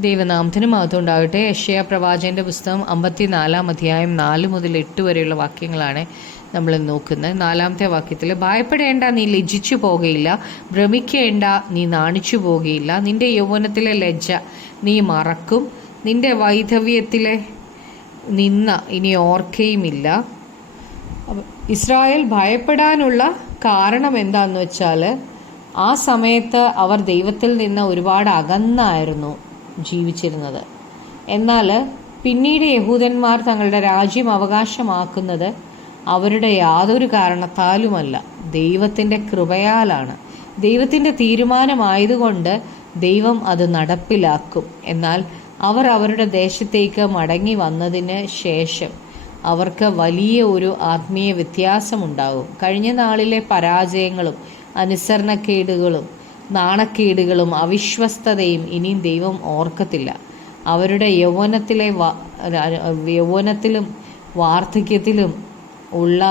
ദൈവനാമത്തിന് മഹത്വം ഉണ്ടാകട്ടെ. യെശയ്യാ പ്രവാചകന്റെ പുസ്തകം 54 അധ്യായം 4 മുതൽ 8 വരെയുള്ള വാക്യങ്ങളാണ് നമ്മൾ നോക്കുന്നത്. 4-ാമത്തെ വാക്യത്തിൽ, ഭയപ്പെടേണ്ട, നീ ലജ്ജിച്ചു പോകുകയില്ല, ഭ്രമിക്കേണ്ട, നീ നാണിച്ചു പോകുകയില്ല. നിന്റെ യൗവനത്തിലെ ലജ്ജ നീ മറക്കും, നിന്റെ വൈധവ്യത്തിലെ നിന്ന ഇനി ഓർക്കുകയുമില്ല. ഇസ്രായേൽ ഭയപ്പെടാനുള്ള കാരണം എന്താണെന്ന് വെച്ചാൽ, ആ സമയത്ത് അവർ ദൈവത്തിൽ നിന്ന് ഒരുപാട് അകന്നായിരുന്നു ജീവിച്ചിരുന്നത്. എന്നാൽ പിന്നീട് യഹൂദന്മാർ തങ്ങളുടെ രാജ്യം അവകാശമാക്കുന്നത് അവരുടെ യാതൊരു കാരണത്താലുമല്ല, ദൈവത്തിൻ്റെ കൃപയാലാണ്. ദൈവത്തിൻ്റെ തീരുമാനമായതുകൊണ്ട് ദൈവം അത് നടപ്പിലാക്കും. എന്നാൽ അവർ അവരുടെ ദേശത്തേക്ക് മടങ്ങി വന്നതിന് ശേഷം അവർക്ക് വലിയ ഒരു ആത്മീയ വ്യത്യാസമുണ്ടാകും. കഴിഞ്ഞ നാളിലെ പരാജയങ്ങളും അനുസരണക്കേടുകളും നാണക്കേടുകളും അവിശ്വസ്തതയും ഇനിയും ദൈവം ഓർക്കത്തില്ല. അവരുടെ യൗവനത്തിലും വാർദ്ധക്യത്തിലും ഉള്ള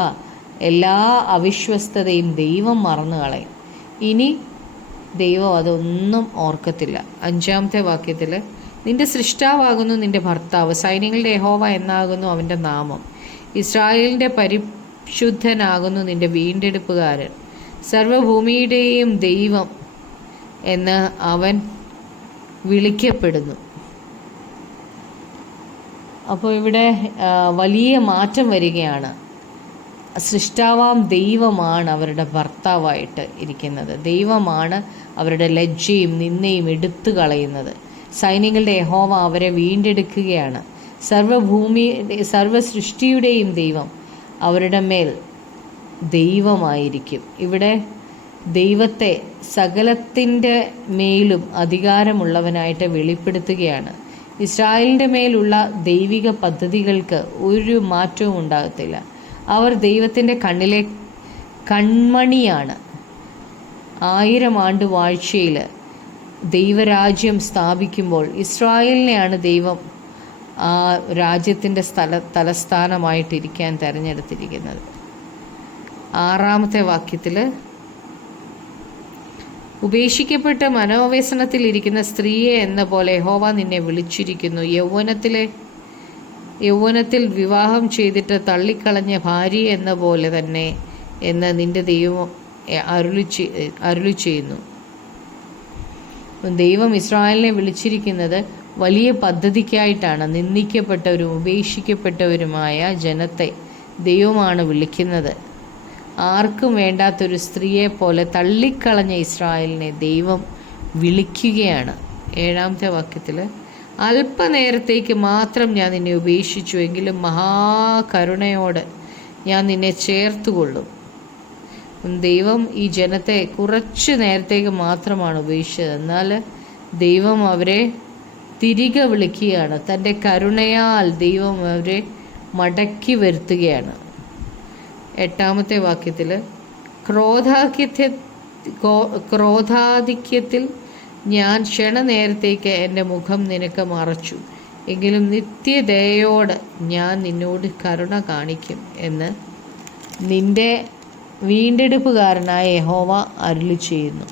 എല്ലാ അവിശ്വസ്തതയും ദൈവം മറന്നു കളയും. ഇനി ദൈവം അതൊന്നും ഓർക്കത്തില്ല. 5-ാമത്തെ വാക്യത്തിൽ, നിന്റെ സൃഷ്ടാവാകുന്നു നിന്റെ ഭർത്താവ്, സൈന്യങ്ങളുടെ യഹോവ എന്നാകുന്നു അവൻ്റെ നാമം. ഇസ്രായേലിൻ്റെ പരിശുദ്ധനാകുന്നു നിന്റെ വീണ്ടെടുപ്പുകാരൻ, സർവ്വഭൂമിയുടെയും ദൈവം എന്ന് അവൻ വിളിക്കപ്പെടുന്നു. അപ്പോൾ ഇവിടെ വലിയ മാറ്റം വരികയാണ്. സൃഷ്ടാവാം ദൈവമാണ് അവരുടെ ഭർത്താവായിട്ട് ഇരിക്കുന്നത്. ദൈവമാണ് അവരുടെ ലജ്ജയും നിന്നയും എടുത്തു കളയുന്നത്. സൈന്യങ്ങളുടെ യഹോവ അവരെ വീണ്ടെടുക്കുകയാണ്. സർവ സൃഷ്ടിയുടെയും ദൈവം അവരുടെ മേൽ ദൈവമായിരിക്കും. ഇവിടെ ദൈവത്തെ സകലത്തിൻ്റെ മേലും അധികാരമുള്ളവനായിട്ട് വെളിപ്പെടുത്തുകയാണ്. ഇസ്രായേലിൻ്റെ മേലുള്ള ദൈവിക പദ്ധതികൾക്ക് ഒരു മാറ്റവും ഉണ്ടാകത്തില്ല. അവർ ദൈവത്തിൻ്റെ കണ്ണിലെ കൺമണിയാണ്. 1000 ആണ്ട് വാഴ്ചയിൽ ദൈവരാജ്യം സ്ഥാപിക്കുമ്പോൾ ഇസ്രായേലിനെയാണ് ദൈവം ആ രാജ്യത്തിൻ്റെ തലസ്ഥാനമായിട്ടിരിക്കാൻ തിരഞ്ഞെടുത്തിരിക്കുന്നത്. 6-ാമത്തെ വാക്യത്തിൽ, ഉപേക്ഷിക്കപ്പെട്ട് മനോവ്യസനത്തിലിരിക്കുന്ന സ്ത്രീയെ എന്ന പോലെ യഹോവ നിന്നെ വിളിച്ചിരിക്കുന്നു. യൗവനത്തിൽ വിവാഹം ചെയ്തിട്ട് തള്ളിക്കളഞ്ഞ ഭാര്യ എന്ന പോലെ തന്നെ എന്ന് നിന്റെ ദൈവം അരുളി ചെയ്യുന്നു. ദൈവം ഇസ്രായേലിനെ വിളിച്ചിരിക്കുന്നത് വലിയ പദ്ധതിക്കായിട്ടാണ്. നിന്ദിക്കപ്പെട്ടവരും ഉപേക്ഷിക്കപ്പെട്ടവരുമായ ജനത്തെ ദൈവമാണ് വിളിക്കുന്നത്. ആർക്കും വേണ്ടാത്തൊരു സ്ത്രീയെ പോലെ തള്ളിക്കളഞ്ഞ ഇസ്രായേലിനെ ദൈവം വിളിക്കുകയാണ്. 7-ാമത്തെ വാക്യത്തിൽ, അല്പനേരത്തേക്ക് മാത്രം ഞാൻ നിന്നെ ഉപേക്ഷിച്ചു, എങ്കിലും മഹാകരുണയോട് ഞാൻ നിന്നെ ചേർത്തുകൊള്ളും. ദൈവം ഈ ജനത്തെ കുറച്ച് നേരത്തേക്ക് മാത്രമാണ് ഉപേക്ഷിച്ചത്. എന്നാൽ ദൈവം അവരെ തിരികെ വിളിക്കുകയാണ്. തൻ്റെ കരുണയാൽ ദൈവം അവരെ മടക്കി വരുത്തുകയാണ്. 8-ാമത്തെ വാക്യത്തിൽ, ക്രോധാധിക്യത്തിൽ ഞാൻ ക്ഷണനേരത്തേക്ക് എൻ്റെ മുഖം നിനക്ക് മറച്ചു, എങ്കിലും നിത്യദയോട് ഞാൻ നിന്നോട് കരുണ കാണിക്കും എന്ന് നിന്റെ വീണ്ടെടുപ്പുകാരനായ യഹോവ അരുളി ചെയ്യുന്നു.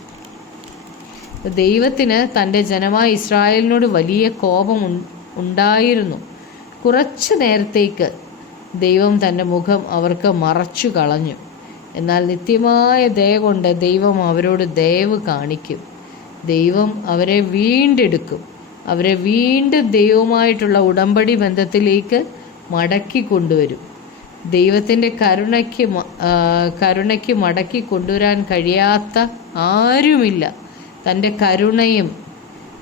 ദൈവത്തിന് തൻ്റെ ജനമായ ഇസ്രായേലിനോട് വലിയ കോപം ഉണ്ടായിരുന്നു. കുറച്ച് നേരത്തേക്ക് ദൈവം തൻ്റെ മുഖം അവർക്ക് മറച്ചു കളഞ്ഞു. എന്നാൽ നിത്യമായ ദയ കൊണ്ട് ദൈവം അവരോട് ദയവ് കാണിക്കും. ദൈവം അവരെ വീണ്ടെടുക്കും. അവരെ വീണ്ടും ദൈവവുമായിട്ടുള്ള ഉടമ്പടി ബന്ധത്തിലേക്ക് മടക്കി കൊണ്ടുവരും. ദൈവത്തിൻ്റെ കരുണയ്ക്ക് മടക്കി കൊണ്ടുവരാൻ കഴിയാത്ത ആരുമില്ല. തൻ്റെ കരുണയും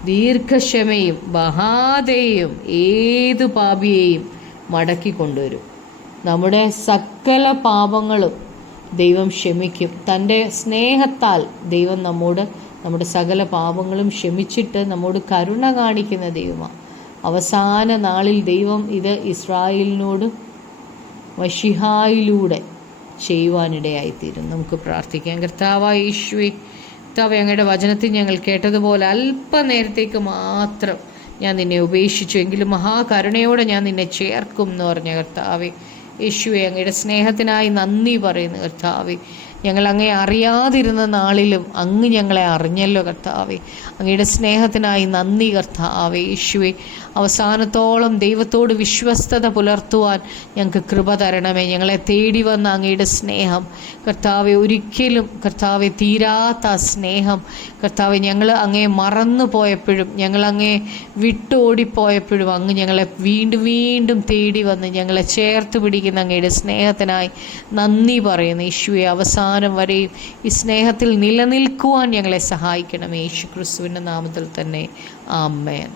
ദീർഘക്ഷമയും മഹാദയയും ഏതു പാപിയെയും മടക്കി കൊണ്ടുവരും. നമ്മുടെ സകല പാപങ്ങളും ദൈവം ക്ഷമിക്കും. തൻ്റെ സ്നേഹത്താൽ ദൈവം നമ്മുടെ സകല പാപങ്ങളും ക്ഷമിച്ചിട്ട് നമ്മോട് കരുണ കാണിക്കുന്ന ദൈവമാണ്. അവസാന നാളിൽ ദൈവം ഇത് ഇസ്രായേലിനോട് മശിഹായിലൂടെ ചെയ്യുവാനിടയായിത്തീരും. നമുക്ക് പ്രാർത്ഥിക്കാം. കർത്താവായ യേശുവേ, കർത്താവേ, അങ്ങയുടെ വചനത്തിൽ ഞങ്ങൾ കേട്ടതുപോലെ അല്പനേരത്തേക്ക് മാത്രം ഞാൻ നിന്നെ ഉപേക്ഷിച്ചു, എങ്കിലും മഹാകരുണയോടെ ഞാൻ നിന്നെ ചേർക്കും എന്ന് പറഞ്ഞ കർത്താവേ യേശുവേ, അങ്ങയുടെ സ്നേഹത്തിനായി നന്ദി പറയുന്നു. കർത്താവേ, ഞങ്ങൾ അങ്ങേ അറിയാതിരുന്ന നാളിലും അങ്ങ് ഞങ്ങളെ അറിഞ്ഞല്ലോ കർത്താവേ. അങ്ങയുടെ സ്നേഹത്തിനായി നന്ദി കർത്താവേ. യേശുവേ, അവസാനത്തോളം ദൈവത്തോട് വിശ്വസ്തത പുലർത്തുവാൻ ഞങ്ങൾക്ക് കൃപ തരണമേ. ഞങ്ങളെ തേടി വന്ന അങ്ങയുടെ സ്നേഹം കർത്താവെ, ഒരിക്കലും കർത്താവെ തീരാത്ത സ്നേഹം കർത്താവെ, ഞങ്ങൾ അങ്ങേ മറന്നു പോയപ്പോഴും, ഞങ്ങൾ അങ്ങേ വിട്ടോടിപ്പോയപ്പോഴും അങ്ങ് ഞങ്ങളെ വീണ്ടും വീണ്ടും തേടി വന്ന് ഞങ്ങളെ ചേർത്ത് പിടിക്കുന്ന അങ്ങയുടെ സ്നേഹത്തിനായി നന്ദി പറയുന്നു. യേശുവെ, അവസാനം വരെയും ഈ സ്നേഹത്തിൽ നിലനിൽക്കുവാൻ ഞങ്ങളെ സഹായിക്കണം. യേശു ക്രിസ്തുവിൻ്റെ നാമത്തിൽ തന്നെ. ആമേൻ.